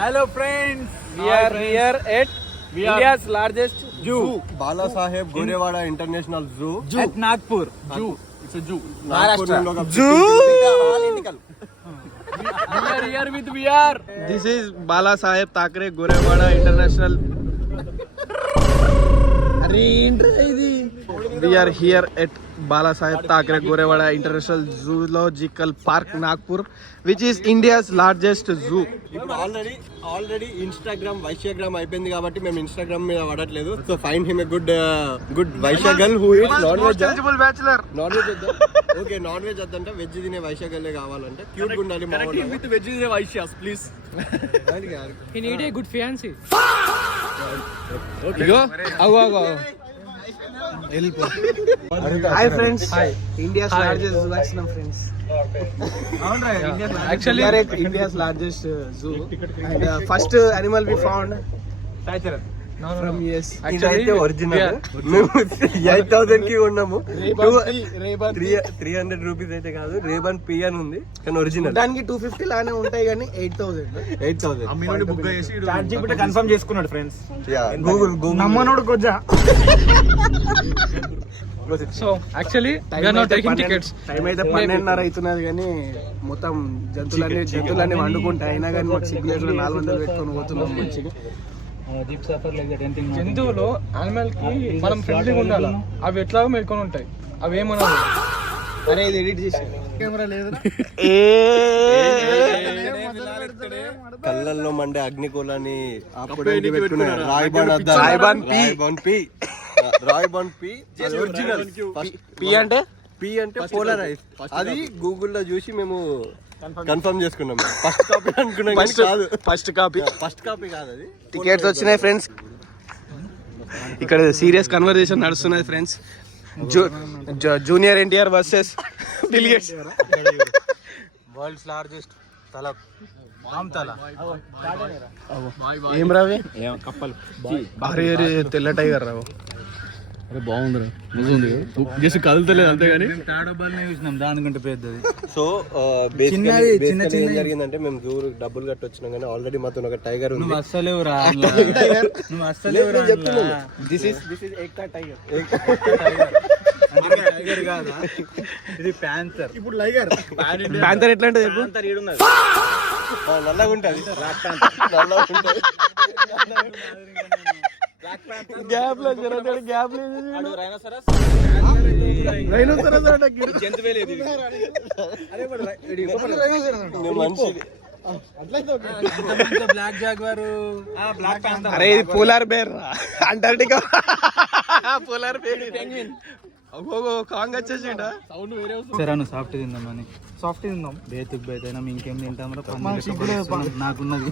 Hello friends, We are here at India's largest zoo. Bala Saheb Gorewada International Zoo. at Nagpur. Zoo. It's a zoo. Maharashtra. Zoo. We are here with VR. This is Bala Saheb Thackeray Gorewada International. We are here at Bala Saheb Thackeray Gorewada International Zoological Park, Nagpur, which is India's largest zoo. ఇప్పుడు already Instagram వైశ్యాగ్రామ్ అయిపోయింది కాబట్టి మేము Instagram మీద వాడట్లేదు. So find him a good Vaishya girl who eat non veg. Bachelor. Non veg వద్దా? Okay, non veg వద్దంటే veg తినే వైశ్య గర్లే కావాలంటే క్యూట్ గా ఉండాలి. With veg Vaishyas, please. He need a good fiancé. Hi friends. Hi. India's largest zoo. Actually, friends. Actually, we are at India's largest zoo. And first animal we found from US. ఇదైతే original. మేము 8000 కి ఉన్నాము. రేబన్ 300 rupees అయితే కాదు, రేబన్ P అని ఉంది కానీ original. దానికి 250 లానే ఉంటాయి కానీ 8000. అమ్మినోడి బుక్ చేసి చార్జిబిట్ కన్ఫర్మ్ చేసుకున్నాడు ఫ్రెండ్స్. గూగుల్ నమ్మనోడు కొజ్జా. So actually, we are not taking tickets. Time అయితే 12:30 అవుతున్నది కానీ మొత్తం జంతువులన్నీ వండుకుంటాయి. అయినా కానీ మాకు సిగ్గులేకుండా 400 పెట్టుకొని పోతున్నాం మంచిగా. జంతువులు యానిమల్ కి మనం ఫ్రెండ్లీగా ఉండాలి. అవి ఎట్లాగో మేల్కొని ఉంటాయి. అవి ఏమన్నా అరే ఇది ఎడిట్ చేసి కెమెరా లేదు. కళ్ళల్లో మండే అగ్నికోలాన్ని ఆపడానికి పెట్టుకున్నారు. రాయ్బాన్ పి ఒరిజినల్. పి అంటే పోలరైజ్. అది గూగుల్లో చూసి మేము కన్ఫర్మ్ చేసుకున్నాం. ఫస్ట్ కాపీ అనుకున్నాం కానీ కాదు. ఫస్ట్ కాపీ కాదు అది. టికెట్స్ వచ్చినాయి ఫ్రెండ్స్. ఇక్కడ సీరియస్ కన్వర్సేషన్ నడుస్తున్నది friends. Junior NTR versus bill gates. World's largest తల ఏం రావే కప్పలు. అరే తెల్ల టైగర్ రావు. అరే బాగుంది, జస్ట్ కదులుతలేదు అంతేగాని చూసినాం దానికంటే పెద్దది. సో బేసికల్లీ ఏం జరిగిందంటే మేము డబ్బులు కట్టి వచ్చినాం కానీ ఆల్రెడీ మాతో ఒక టైగర్ ఉంది. నువ్వు అస్సలేవు రా. This is Ekta tiger. Tiger కాదా ఇది ప్యాంథర్. ఇప్పుడు లైగర్ ప్యాంథర్ ఎట్లా అంటే చెప్పు. నల్లగా ఉంటుంది. గ్యాప్ లో గ్యాప్ జంతువే లేదు. Black jaguar, black panther. అరే ఇది polar bear Antarctica. Polar bear కాంగ్ వచ్చేసిండా. సరే నువ్వు సాఫ్ట్ తిందామని. సాఫ్ట్ తిందాం. బేతుకు బేతైనా ఇంకేం తింటాం. నాకున్నది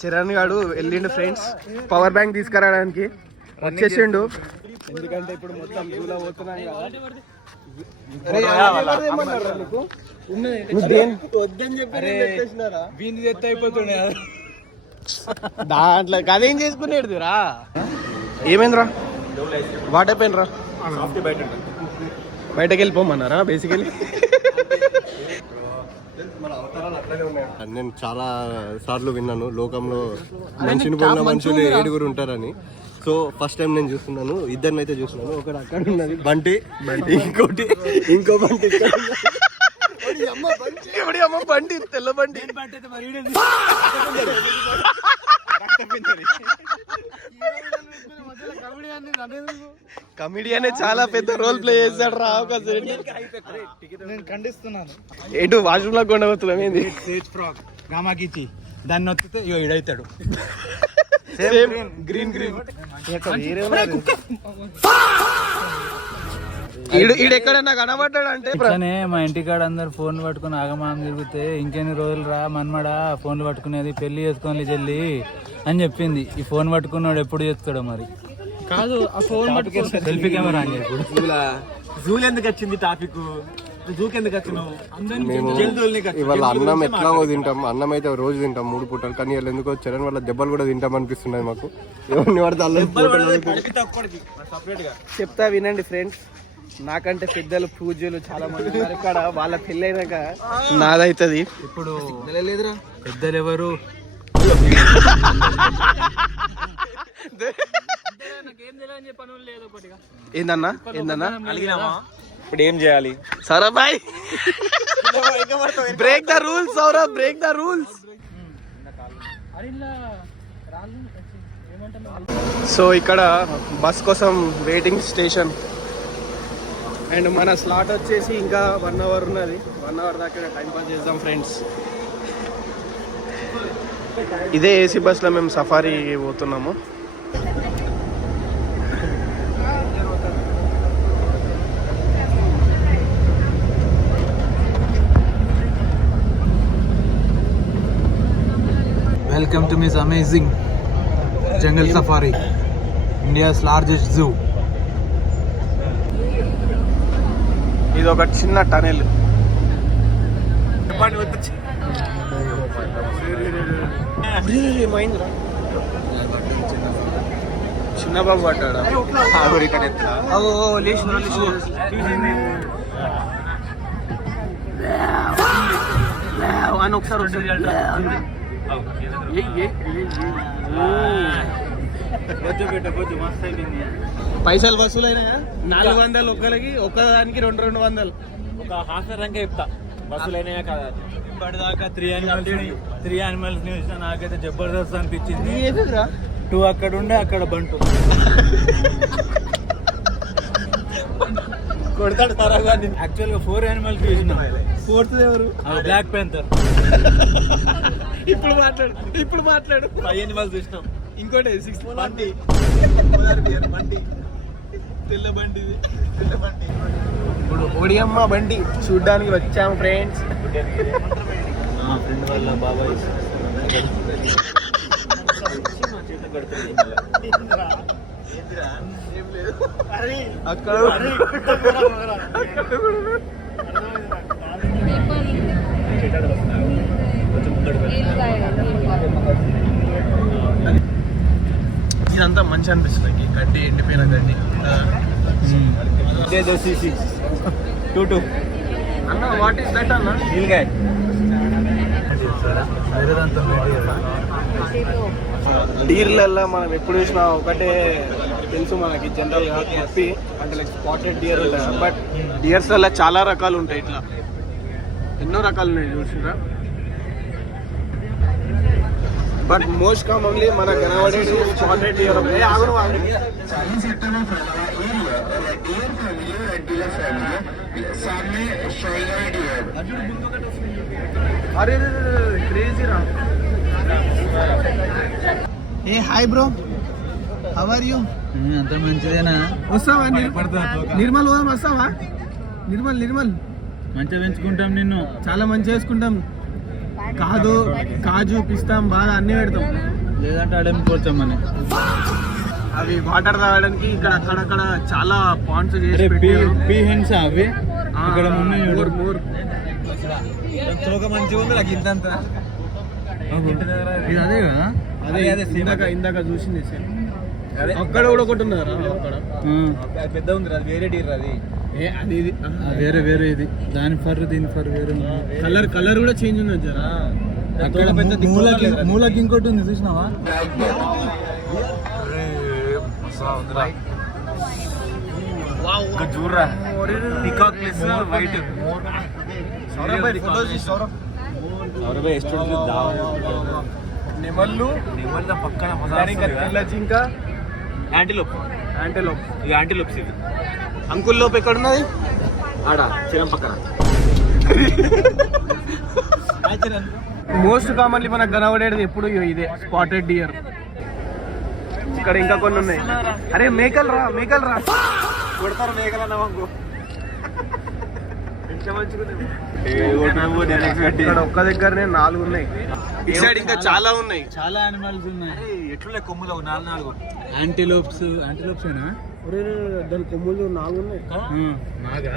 చరణ్ గాడు వెళ్ళిండు ఫ్రెండ్స్ పవర్ బ్యాంక్ తీసుకురావడానికి. వచ్చేసిండు ఎందుకంటే ఇప్పుడు మొత్తం జూలో పోతున్నాం కదా. అయిపోతుండే దాంట్లో అదేం చేసుకునేది రా. ఏమైందిరా? వాట్ అయిపోయింది రా? బయటకు వెళ్ళిపోమన్నారా బేసికలీ? నేను చాలా సార్లు విన్నాను లోకంలో మనిషిని పోయిన మనుషులు 7 ఉంటారని. సో ఫస్ట్ టైం నేను చూస్తున్నాను. ఇద్దరిని అయితే చూస్తున్నాను. ఒకటి అక్కడ ఉన్నది బంటి, ఇంకో బంటి ఇక్కడ ఉన్నది. బండి తెల్ల బండి. కమిడియన్ చాలా పెద్ద రోల్ ప్లే చేశాడు రా. నేను ఖండిస్తున్నాను. ఎటు వాష్రూమ్ లో కొండవుతున్నాం ఏంది? గామాకిచ్చి దాన్ని నొత్తితే ఇడవుతాడు. గ్రీన్ ఈడెక్కడన్నా కనబడ్డాడు అంటే మా ఇంటికాడ అందరు ఫోన్ పట్టుకుని ఆగమాగం తిరిగితే ఇంకెన్ని రోజులు రా మన్మడా ఫోన్లు పట్టుకునేది, పెళ్లి చేసుకోవాలి చెల్లి అని చెప్పింది. ఈ ఫోన్ పట్టుకున్నాడు ఎప్పుడు చేస్తాడో మరి. కాదు ఆ ఫోన్ పట్టుకుని సెల్ఫీ కెమెరా అని చెప్పి జూలు ఎందుకు వచ్చింది టాపిక్? జూకి ఎందుకు వచ్చినావు? ఇవాళ అన్నం ఎట్లాగో తింటాం. అన్నం అయితే రోజు తింటాం 3 పూటలు. కానీ వాళ్ళు ఎందుకు వచ్చారని వాళ్ళ దెబ్బలు కూడా తింటాం అనిపిస్తున్నాయి మాకు. ఎవరిని పడితే చెప్తా వినండి ఫ్రెండ్స్. నాకంటే పెద్దలు పూజలు చాలా మంది ఉన్నారు ఇక్కడ. వాళ్ళ పెళ్ళైనాక నాదైతుంది. ఇప్పుడు లేదురా పెద్దలు ఎవరు? ఏందన్నా ఇప్పుడు ఏం చేయాలి? Saurabh bhai break the rules, Saurabh break the rules. So ఇక్కడ బస్ కోసం వెయిటింగ్ స్టేషన్ అండ్ మన స్లాట్ వచ్చేసి ఇంకా 1 అవర్ ఉన్నది. 1 అవర్ దాకా టైం పాస్ చేద్దాం ఫ్రెండ్స్. ఇదే ఏసీ బస్లో మేము సఫారీ పోతున్నాము. Welcome to Miss Amazing Jungle Safari, India's largest zoo. ఇది ఒక చిన్న టనెల్. చిన్న బాబు పట్టాడా? అని ఒకసారి పైసలు వసూలైనాయా? 400 ఒక్కరికి, ఒక్కదానికి 200. ఒక హాఫ్ రంగా చెప్తా బస్సులైనాయా కదా. ఇప్పటిదాకా 3 యానిమల్స్ చూసిన నాకైతే జబర్దస్త్ అనిపించింది. 2 అక్కడ ఉండే, అక్కడ బంటు కొడతాడు తరగా. యాక్చువల్గా 4 యానిమల్స్ చూసిన. 4th ఎవరు? Black panther. ఇప్పుడు మాట్లాడు 5 యానిమల్స్ చూసినాం. ఇంకోటి 6th బండి, తెల్ల బండి. ఇప్పుడు ఒడియమ్మ బండి చూడ్డానికి వచ్చాము ఫ్రెండ్స్. మా ఫ్రెండ్ వాళ్ళ బాబాయ్ అక్కడ ఇదంతా మంచి అనిపిస్తుంది. ఈ గడ్డి, ఎండిపోయిన గడ్డి. అన్న వాట్ ఈస్ దట్ అన్న? డీర్లల్లో మనం ఎప్పుడు చూసినా ఒకటే తెలుసు మనకి జనరల్ గా, కప్పి అంటే లైక్ స్పాటెడ్ డియర్ ఉంటాయి. బట్ డియర్స్ వల్ల చాలా రకాలు ఉంటాయి. ఇట్లా ఎన్నో రకాలు ఉన్నాయి చూసిరా. బట్ మోస్ట్ కామన్లీ మనకు కనబడేది స్పాటెడ్ డియర్. అరే క్రేజీ రా. ఏ hi bro, how are you? అంత మంచిదేనా? వస్తావా నిర్మల్? వస్తావా నిర్మల్? మంచిగా పెంచుకుంటాం నిన్ను, చాలా మంచిగా చేసుకుంటాం. కాజు పిస్తాం, బాగా అన్ని పెడతాం. లేదంటే అడమిపోవచ్చామని. అవి వాటర్ తాగడానికి ఇక్కడ అక్కడక్కడ చాలా పాండ్స్ చేసి పెట్టారు. అవి ఇక్కడ మోర్ చోక మంచిగా ఉంది నాకు ఇంతంత. ఇది అదే కదా? అదే ఇందాక చూసింది. అక్కడ కూడా ఒకటి ఉన్నారు. అక్కడ పెద్ద ఉంది, అది వేరే డీర్. అది అది వేరే ఇది. దాని ఫర్ దీని ఫర్ వేరే. కలర్ కూడా చేంజ్ ఉన్నది జరా. అక్కడ మూలకి ఇంకోటి ఉంది చూసినావా? చూడరా, పికాక్ ప్లస్ వైట్. నెమళ్ళు పక్కన ఇంకా యాంటీలోప్. ఇక యాంటీలోప్స్. ఇది అంకుల్ లోపు ఎక్కడ ఉన్నది? ఆడ చిరం పక్కన. మోస్ట్ కామన్లీ మనకు కనబడేది ఎప్పుడు ఇదే స్పాటెడ్ డియర్. ఇక్కడ ఇంకా కొన్ని ఉన్నాయి. అరే మేకలు రా కొడతారు మేకలు అన్నావు. ఇక్కడ ఒక్క దగ్గరనే 4 ఉన్నాయి. ఈ సైడ్ ఇంకా చాలా ఉన్నాయి. చాలా యానిమల్స్ ఉన్నాయి. ఎట్లున్నాయి కొమ్ములు? 4 యాంటీలోప్స్. యాంటీలోప్సేనా? దాని కొమ్ములు 4 ఉన్నాయి. నాగా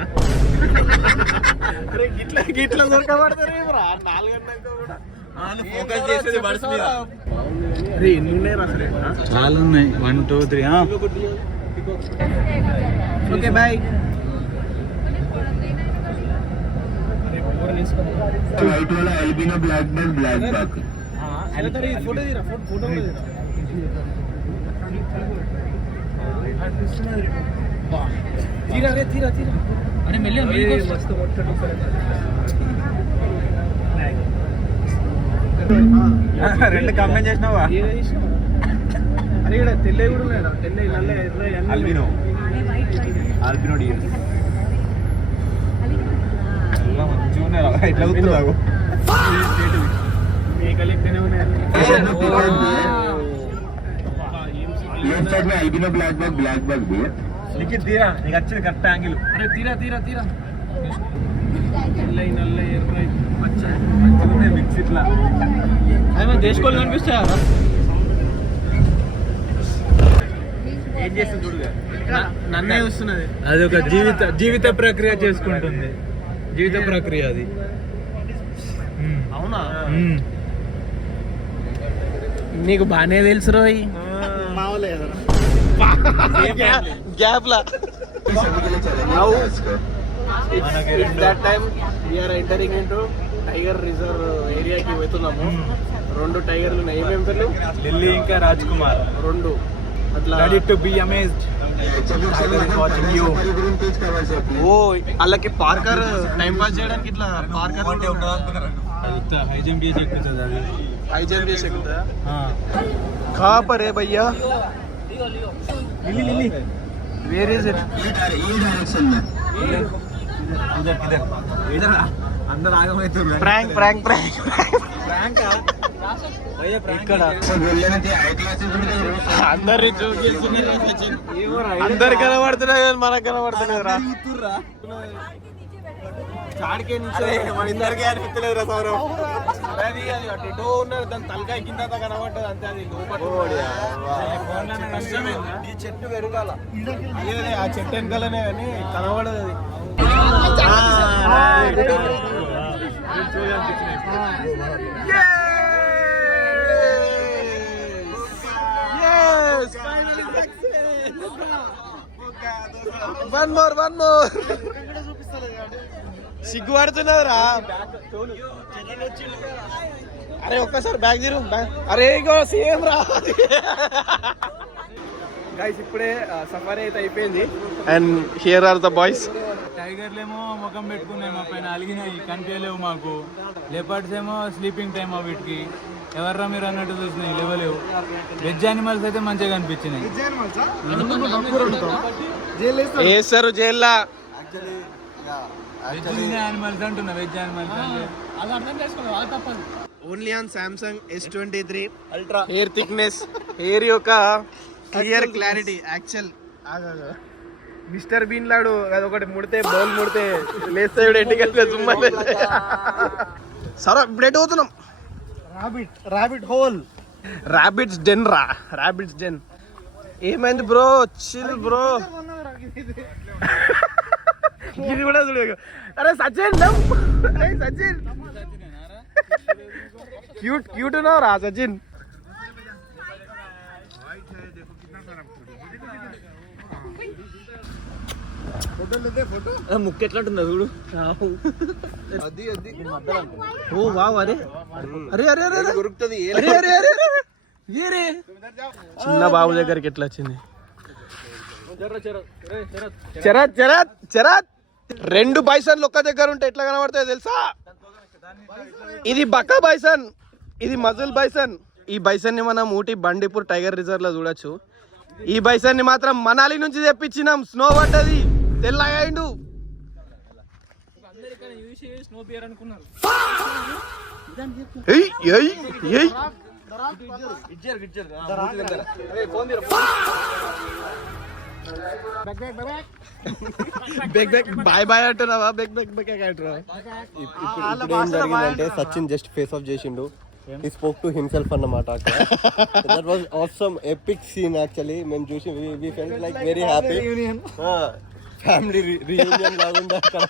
గిట్లా దొరకబడతారు 4 అన్నాక కూడా. ఫోకస్ చేసేది బడ్స్ మీద. ఎన్ని ఉన్నాయి అసలు? చాలా ఉన్నాయి. 1 2 3. Okay bye. అరే మెల్లి రెండు కంపెనీ చేసినావా? అరే ఇక్కడ తెల్ల కూడా ఉన్నాయా? తెల్ల నల్ల ఎర్ర ఆల్బినో డియర్స్ మంచిగా ఉన్నాయి. ఇట్లా కూర్చున్నావు మేకలు ఎక్కడనే ఉన్నాయి. నీకు తీరా, నీకు వచ్చింది కరెక్ట్ యాంగిల్. అరే తీరా తెల్ల నల్ల ఎర్ర పచ్చ మిక్స్ ఇట్లా దేశకోళ్ళు కనిపిస్తా. ఏం చేస్తుంది చూడుగా. నన్నే వస్తున్నది. అది ఒక జీవిత ప్రక్రియ చేసుకుంటుంది. జీవిత ప్రక్రియ అది. అవునా? నీకు బానే తెలుసు రోయ్. గ్యాప్ లా that time we are entering into tiger reserve ఏరియాకి వెళ్తున్నాము. 2 టైగర్లు ఉన్నాయి. ఏమేమి పేర్లు? లిల్లీ ఇంకా రాజ్ కుమార్. 2 అట్లా. Ready to be amazed. Tiger is watching you. ఓ వాళ్ళకి పార్కర్ టైం పాస్ చేయడానికి ఇట్లా పార్కర్ హై జంప్ చేసి ఎక్కుతుంది అది. హై జంప్ చేసి ఎక్కుతుందా? కా పరే భయ్యా. Where is it? అందరు ఆగమవుతుంది. ప్రాంక్ ఇక్కడ అందరు కనబడుతున్నాయి కానీ మనకు కనబడుతున్నాయి రా. చాడికే అటో ఉన్నారు. దాని తలకాయ కింద కనబడ్డది అంతే. అది ఈ చెట్టు పెరగాల. అదే ఆ చెట్టు వెనకాలనే కానీ కనబడదు అది. వన్ మోర్ సిగ్గుపడుతున్నదిరా. అరే ఒక్కసారి బ్యాగ్ తీరు. అరే ఇగో సేమ్ రా. గైస్ ఇప్పుడే సఫారీ అయితే అయిపోయింది. And here are the boys. టైగర్లేమో ముఖం పెట్టుకున్నాయి మా పైన, అలిగినాయి, కనిపించలేవు మాకు. లెపర్డ్స్ ఏమో స్లీపింగ్ టైం వీటికి. ఎవర్రా మీరు అన్నట్టు చూసినాయి, లేవలేవు. వెజ్ యానిమల్స్ అయితే మంచిగా కనిపించినాయి. వేస్తారు జైల్లో. యానిమల్స్ అంటున్నా, వెజ్ యానిమల్స్ అంటే only on Samsung S23 ultra. Hair thickness, hair యొక్క clear clarity. Actual Mister Bean లాడు అదొకటి ముడితే బౌల్ ముడితే లేస్తాడు ఎంటికల్గా సుమ్మా. సరే ఇప్పుడు ఎటు పోతున్నాం? Rabbit hole. రాబిట్స్ డెన్ రా. Rabbits den. ఏమైంది బ్రో? Chill bro. ఇది కూడా చూడ. అరే సచిన్, సచిన్ క్యూట్ ఉన్నావు రా సచిన్. ముక్కు ఎట్లాంటుందా చూడు. ఓ వావ్. అరే అరే అరే అరే దొరుకుతుంది. అరే అరే అరే అరే చిన్న బాబు దగ్గరికి ఎట్లా వచ్చింది? చరత్ చరత్ చరత్. 2 బైసన్లు ఒక్క దగ్గర ఉంటే ఎట్లా కనబడతాయి తెలుసా? ఇది బకా బైసన్, ఇది మజుల్ బైసన్. ఈ బైసన్ ని మనం ఊటీ బండిపూర్ టైగర్ రిజర్వ్ లో చూడొచ్చు. ఈ బైసన్ ని మాత్రం మనాలి నుంచి తెప్పించినాం. స్నో పడ్డది, తెల్లగాయిండు. బాయ్ బాయ్ అంటున్నావా? ఇప్పుడు ఏం జరిగిందంటే సచిన్ జస్ట్ ఫేస్ ఆఫ్ చేసిండు. He spoke to himself అన్నమాట. That was awesome, epic scene actually. మేము చూసి we felt like very happy. Family reunion లాగుంది అక్కడ.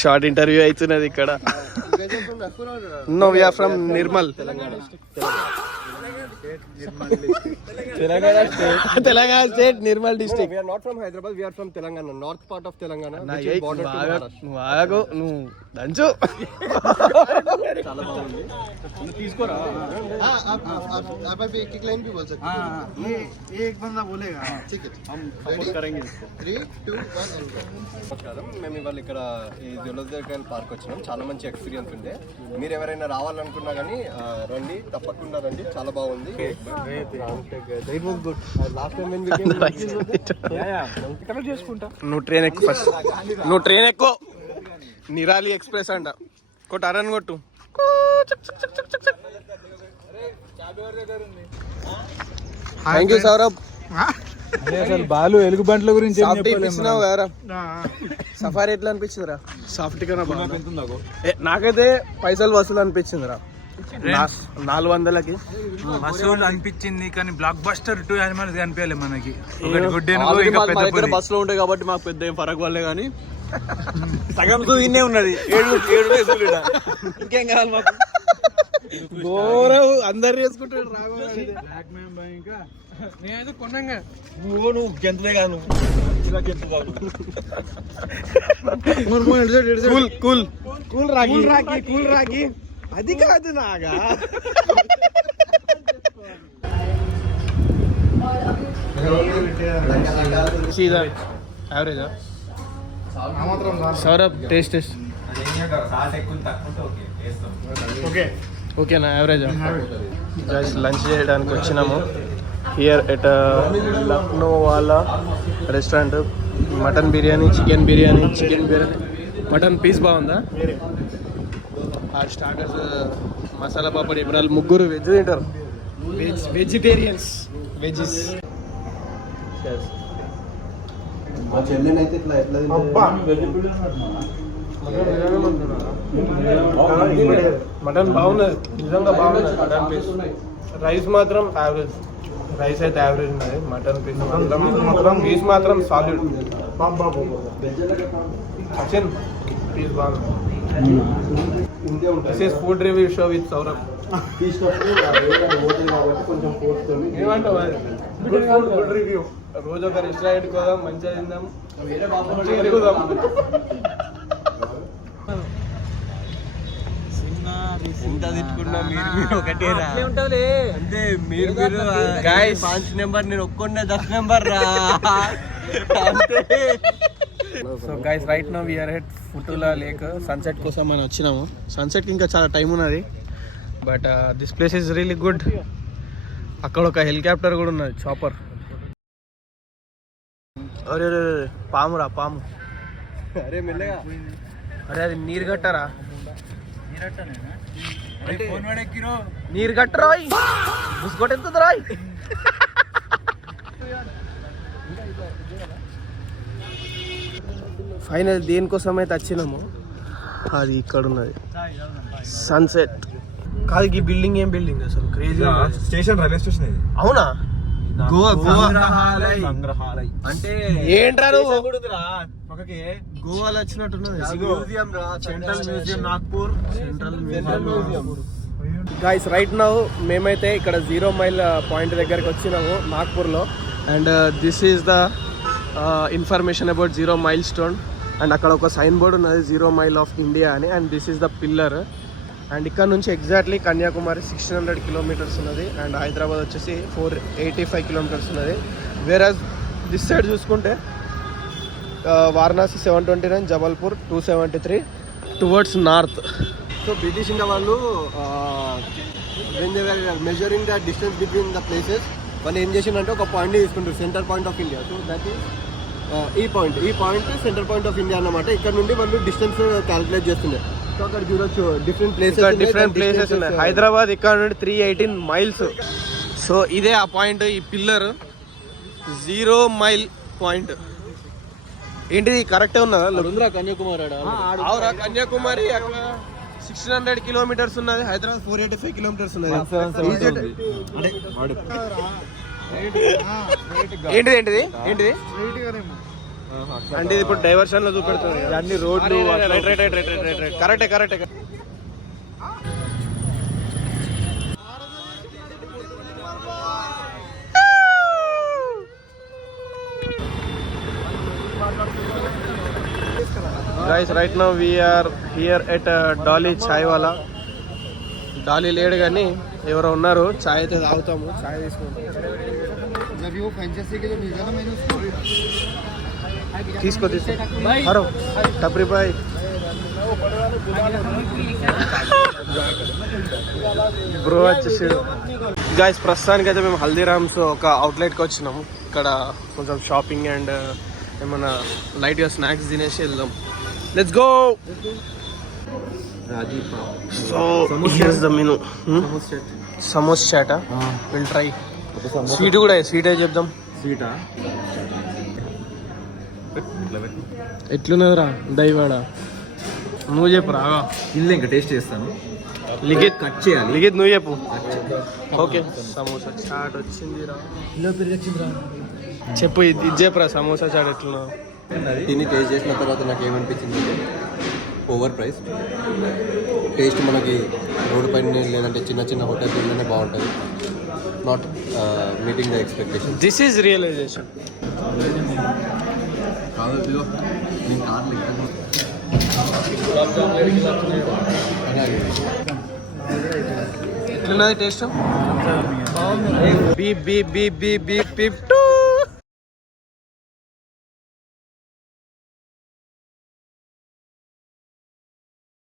షార్ట్ ఇంటర్వ్యూ అవుతున్నది ఇక్కడ. No, we are from Nirmal. Telangana state Nirmal district. We are not from Hyderabad, we are from Telangana, north part of Telangana, which is border to Maharashtra. నువ్వు దంచు. చాలా బాగుంది. తీసుకోరా आप अभी एक लाइन भी बोल सकते हैं. ये एक बंदा बोलेगा ठीक है, हम सपोर्ट करेंगे इसको. 3 2 1 నమస్కారం. మేము ఇవాళ ఇక్కడ ఈ జువలాజికల్ పార్క్ వచ్చినాం. చాలా మంచి ఎక్స్పీరియన్స్ ఉండే. మీరు ఎవరైనా రావాలనుకున్నా కానీ రండి, తప్పకుండా రండి, చాలా బాగుంది. It was good. Last time when we came, connect చేసుకుంటా. నువ్వు ట్రైన్ ఎక్కువ ఫస్ట్. నువ్వు ట్రైన్ ఎక్కువ. నిరాలి ఎక్స్ప్రెస్ అంట. కొట్టు అరన్ కొట్టు. Thank you Saurabh. అసలు బాలు ఎలుగు బంట్ల గురించి సాఫ్ట్ ఇప్పించినావు కదరా. సఫారీ ఎట్లా అనిపించిందిరా? సాఫ్ట్ కన్నా నాకైతే పైసలు వసూలు అనిపించిందిరా. 400కి వసూలు అనిపించింది కానీ బ్లాక్ బస్టర్ 2 యానిమల్స్ కనిపించాలి మనకి. బస్ లో ఉంటాయి కాబట్టి మాకు పెద్ద ఏం ఫరక్ వాళ్ళే కానీ సగం ఇన్నే ఉన్నది. 7 ఇంకేం కావాలి మాకు. ఘోరం అందరు చేసుకుంటాడు. నేనైతే కొన్నాగా నువ్వు గెంతులే కాదు, నువ్వు ఇలా గెంతు బాబు. కూల్ కూల్ కూల్ రాగి కూల్ రాగి అది కాదు నాగా. యావరేజా సౌరభ్? టేస్ట్ ఓకేనా? యావరేజా? లంచ్ చేయడానికి వచ్చినాము హియర్ ఎట్ లక్నో వాళ్ళ restaurant. Mutton biryani, chicken biryani, mutton piece బాగుందా? ఆ స్టార్టర్స్ మసాలా పాపడ్ ఇబ్రాల్. ముగ్గురు వెజ్ తింటారు. Vegetarians veggies. మా చెల్లెనైతే ఇట్లా ఎట్లా మటన్ బాగున్నది, నిజంగా బాగున్నది మటన్ పీస్. రైస్ మాత్రం యావరేజ్. రైస్ అయితే యావరేజ్ ఉన్నది. మటన్ పీస్ మాత్రం పీస్ మాత్రం సాలిడ్. అచిన్ పీస్ బాగుంది. This is food review show with Saurabh. ఏమంటావు? Good review. రోజు ఒక రెస్టారెంట్కి పోదాం, మంచిగా తిందాం, మంచిగా తిరుగుదాం. ఎంత తిట్టుకున్నా మీరు ఒకటేరా అంటే మీరు పాంచ్ నెంబర్, నేను ఒక్కొండే 10 నెంబర్ రా. So guys right now we are at Futala lake. Sunset కోసం మనం వచ్చినాము. సన్సెట్కి ఇంకా చాలా టైం ఉన్నది, but this place is really good. అక్కడ ఒక హెలికాప్టర్ కూడా ఉన్నది, చాపర్. అరే పామురా పాము. అరే మెల్లగా. అరే అది నీరు కట్టరా? నీరు కట్టరాయ్, ముసుకొట్టెంతుంది రాయ్. ఫైనల్ దేనికోసం అయితే వచ్చినాము అది ఇక్కడ ఉన్నది. సన్సెట్ కాదు. ఈ బిల్డింగ్ ఏం బిల్డింగ్ అసలు? క్రేజీ స్టేషన్, రైల్వే స్టేషన్ ఇది. అవునా? గోవా సంగ్రహాలయ్ అంటే ఏంట్రా నువ్వు? పక్కకి గోవాలో వచ్చినట్టున్నది. మ్యూజియం రా, central museum Nagpur. Central museum. Guys right now మేమైతే ఇక్కడ 0 మైల్ పాయింట్ దగ్గరికి వచ్చినాము నాగ్పూర్లో. And this is the information about 0 milestone. And అక్కడ ఒక సైన్ బోర్డ్ ఉన్నది 0 మైల్ ఆఫ్ ఇండియా అని. And this is the pillar. And ఇక్కడ నుంచి ఎగ్జాక్ట్లీ కన్యాకుమారి 1600 కిలోమీటర్స్ ఉన్నది. అండ్ హైదరాబాద్ వచ్చేసి 485 కిలోమీటర్స్ ఉన్నది. వేరాజ్ దిస్ సైడ్ చూసుకుంటే Varanasi 729, Jabalpur 273 towards north. So British India వాళ్ళు when they were measuring the distance between the places, వాళ్ళు ఏం చేసిందంటే ఒక పాయింట్ తీసుకుంటారు, centre point of India. So that is ఈ point centre point of India అన్నమాట. ఇక్కడ నుండి వాళ్ళు డిస్టెన్స్ క్యాలిక్యులేట్ చేస్తున్నారు. సో అక్కడ చూడొచ్చు డిఫరెంట్ ప్లేసెస్ ఉన్నాయి. హైదరాబాద్ ఇక్కడ నుండి 318 మైల్స్. సో ఇదే ఆ పాయింట్, ఈ పిల్లర్ 0 మైల్ పాయింట్. ఏంటిది కరెక్టే ఉన్నదా? కన్యాకుమారి అవురా? కన్యాకుమారి అక్కడ 1600 కిలోమీటర్స్ ఉన్నది. హైదరాబాద్ 485 కిలోమీటర్స్ ఉన్నది. ఏంటిది ఏంటిది ఏంటిది అంటే ఇది ఇప్పుడు డైవర్షన్ లో చూపెడుతుంది అన్ని రోడ్లు. కరెక్టే. Guys, right now we are here at Dolly Chai Wala. Dolly లేడు కానీ ఎవరో ఉన్నారు. చాయ్ అయితే తాగుతాము. చాయ్ తీసుకుంటాం. తీసుకో హరో టప్రీ బాయ్. బ్రో వచ్చేసి గాయస్ ప్రస్తుతానికి అయితే మేము హల్దీరామ్స్ ఒక అవుట్లెట్కి వచ్చినాము. ఇక్కడ కొంచెం షాపింగ్ అండ్ ఏమన్నా లైట్గా స్నాక్స్ తినేసి వెళ్దాం. Let's go. So here's the menu. Samosa చాటా విల్ ట్రై. స్వీట్ కూడా స్వీట్ అయితే చెప్దాం. స్వీటా ఎట్లున్నదిరా దైవాడ? నువ్వు చెప్పు రా. ఇల్లు ఇంకా టేస్ట్ చేస్తాను. లిఖిత్ కట్ చేయాలి. లిఖిత్ నువ్వు చెప్పు. ఓకే సమోసా చాట్ వచ్చిందిరా. చెప్పు ఇది చెప్పురా సమోసా చాట్ ఎట్లున్నా. దీన్ని టేస్ట్ చేసిన తర్వాత నాకు ఏమనిపించింది అంటే ఓవర్ ప్రైస్. టేస్ట్ మనకి రోడ్డు పైన లేదంటే చిన్న చిన్న హోటల్లోనే బాగుంటుంది. Not meeting the expectation. This is realisation. ఎట్లున్నది taste? Beep beep beep beep beep beep two.